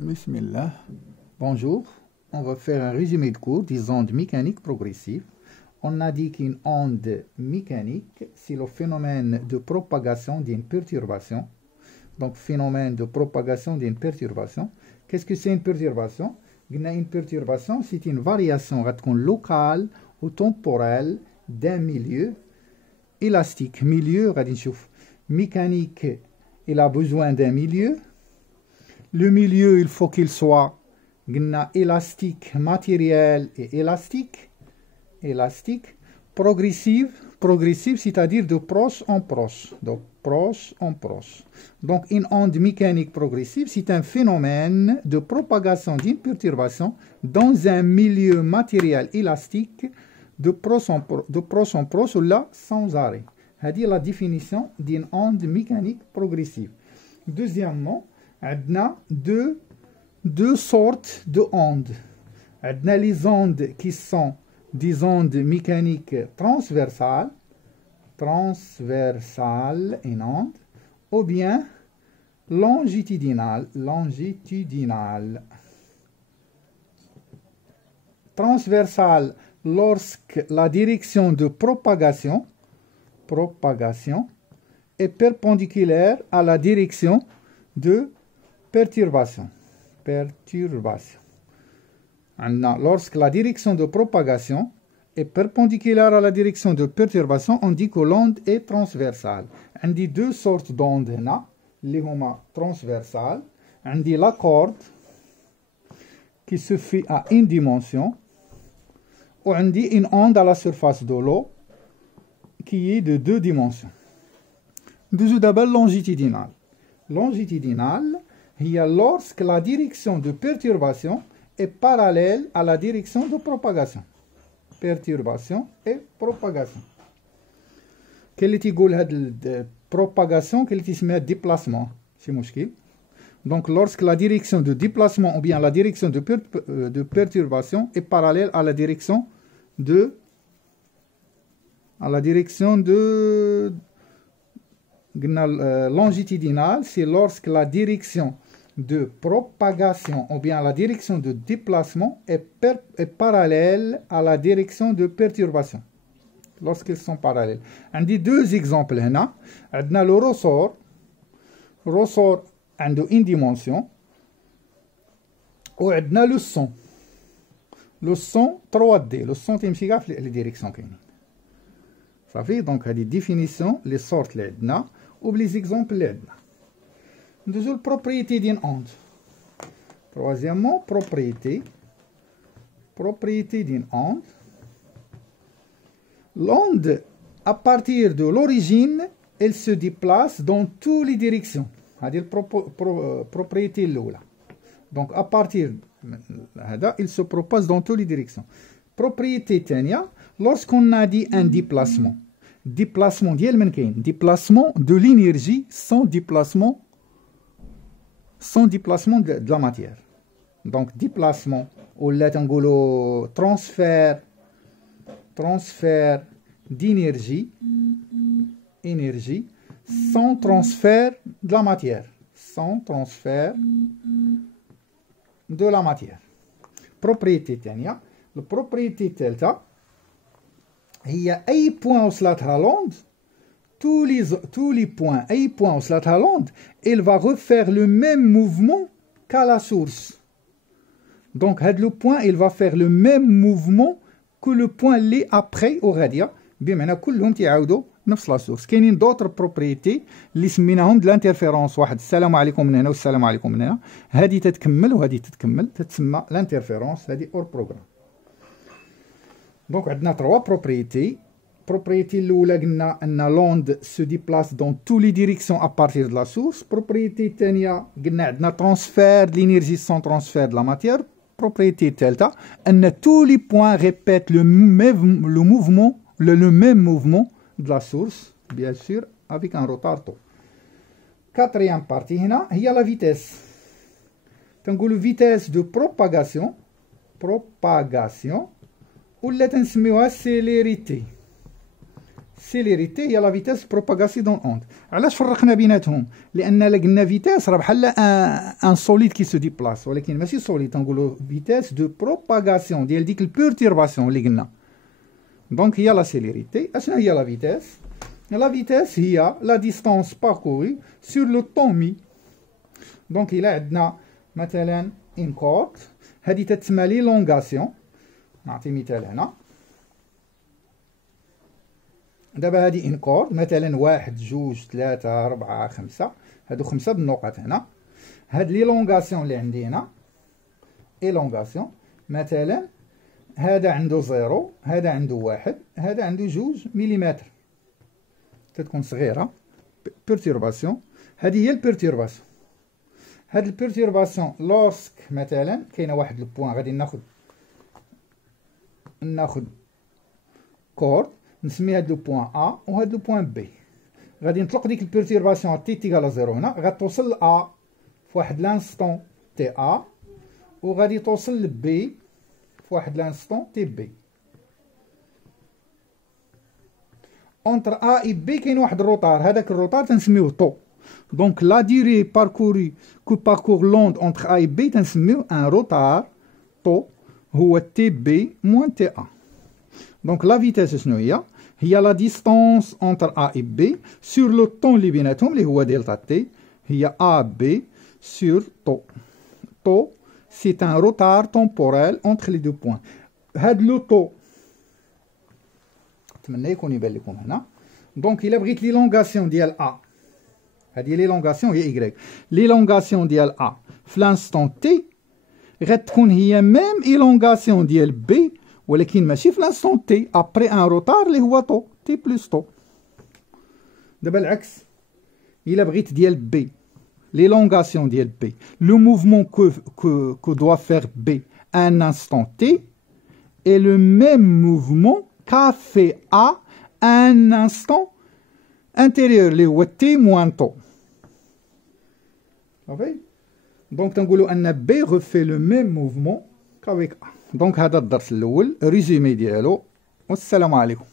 Bismillah. Bonjour. On va faire un résumé de cours des ondes mécaniques progressives. On a dit qu'une onde mécanique, c'est le phénomène de propagation d'une perturbation. Donc, phénomène de propagation d'une perturbation. Qu'est-ce que c'est une perturbation? Une perturbation, c'est une variation locale ou temporelle d'un milieu élastique. Milieu, mécanique, il a besoin d'un milieu. Le milieu, il faut qu'il soit élastique, matériel et élastique. Élastique. Progressive, c'est-à-dire de proche en proche. Donc, proche en proche. Donc, une onde mécanique progressive, c'est un phénomène de propagation d'une perturbation dans un milieu matériel élastique de proche en proche, ou là, sans arrêt. C'est la définition d'une onde mécanique progressive. Deuxièmement, on a deux sortes de ondes. On a les ondes qui sont des ondes mécaniques transversales, une onde, ou bien longitudinale. Transversale lorsque la direction de propagation est perpendiculaire à la direction de perturbation. Lorsque la direction de propagation est perpendiculaire à la direction de perturbation, on dit que l'onde est transversale. On dit deux sortes d'ondes, les transversales. On dit la corde qui se fait à une dimension, ou on dit une onde à la surface de l'eau qui est de deux dimensions. D'abord longitudinale. Longitudinale, il y a lorsque la direction de perturbation est parallèle à la direction de propagation. Perturbation et propagation. Quelle est la propagation? Quelle est le déplacement? C'est mouchkil. Donc, lorsque la direction de déplacement ou bien la direction de perturbation est parallèle à la direction de longitudinale, c'est lorsque la direction de propagation ou bien la direction de déplacement est parallèle à la direction de perturbation. Lorsqu'ils sont parallèles. On dit deux exemples. On a le ressort. Ressort a une dimension. Ou on a le son. Le son 3D. Le son, c'est les directions. Ça fait donc des définitions, les sortes là, ou les exemples là. Deuxième propriété d'une onde. Troisièmement, propriété d'une onde. L'onde, à partir de l'origine, elle se déplace dans toutes les directions. C'est-à-dire propriété là. Donc, à partir de il se propage dans toutes les directions. Propriété tenia, lorsqu'on a dit un déplacement. Déplacement de l'énergie sans déplacement de la matière. Donc, déplacement, ou transfert d'énergie, sans transfert de la matière. Propriété tenia. La propriété delta, il y a un point au slata l'onde, tous les points, un point au slata l'onde, il va refaire le même mouvement qu'à la source. Donc, le point, il va faire le même mouvement que le point li après au radia. بمعنى كلهم تعاودوا نفس لا سورس. كاينين d'autres propriétés اللي سميناهم de l'interférence. واحد السلام عليكم من هنا والسلام عليكم من هنا. هذه تتكمل وهذه تتكمل تتسمى l'interférence. هذه اور بروغرام. Donc, on a trois propriétés. Propriété l'oula قلنا أن l'onde se déplace dans toutes les directions à partir de la source. Propriété tenia قلنا عندنا transfert de l'énergie sans transfert de la matière. Propriété delta أن tous les points répètent le même mouvement de la source, bien sûr, avec un retard tôt. Quatrième partie, il y a la vitesse. Donc, la vitesse de propagation, ou la célérité. célérité هي la vitesse propagation dans onde. علاش فرقنا بيناتهم؟ لأن قلنا vitesse راه بحال ان solide qui se déplace، ولكن ماشي solide، تنقولوا vitesse de propagation ديال ديك البيرتيرباسيون اللي قلنا. دونك هي la célérité. اشنا هي la vitesse؟ La vitesse هي la distance parcourue sur le temps mis. دونك إلا عندنا مثلا une corde، هذه تتسمى l'élongation. نعطي مثال هنا. دابا هادي ان كورد مثلا 1 2 3 4 5، هادو 5 بالنقط هنا. هاد ليلونغاسيون اللي عندي هنا ايلونغاسيون، مثلا هذا عنده 0، هذا عنده 1، هذا عنده 2 مليمتر، تتكون صغيره. بيرتيرباسيون، هادي هي البيرتيرباسيون. هاد البيرتيرباسيون لوسك مثلا كاينه واحد البوان، غادي ناخد كورد نسمي هاد لو بوان ا وهاد لو بوان بي. غادي نطلق ديك البيرتيرباسيون تي تيغال 0 هنا، غتوصل ل ا في واحد لانستون تي ا، وغادي توصل ل بي في واحد لانستون تي بي. اونتر ا اي بي كاين واحد الروتار، هذاك الروتار تنسميوه طو. دونك لا ديري باركوري كو باركور لوند اونتر ا اي بي تنسميوه ان روتار طو، هو تي بي موان تي ا. Donc la vitesse شنو هي؟ هي la distance entre A et B sur le temps اللي بيناتهم اللي هو دلتا تي، هي AB sur τ. τ c'est un retard temporel entre les deux points. هاد لو طو نتمنى يكون يبان لكم هنا. دونك إلا بغيت ليلونغاسيون ديال A، هادي ليلونغاسيون هي Y، ليلونغاسيون ديال A في لانستون تي غتكون هي ميم إيلونغاسيون ديال B، ولكن ماشي في لانستون تي ابري ان روتار اللي هو طو تي بلس طو. دابا العكس، الا بغيت ديال بي ليلونغاسيون ديال بي، لو موفمون كو دوا فير بي ان انستون تي اي لو ميم موفمون كا في ا ان انستون انتيريور اللي هو تي موان طو. صافي. دونك تنقولوا ان بي غوفي لو ميم موفمون كافيك ا. دونك هذا الدرس الاول ريزومي ديالو، والسلام عليكم.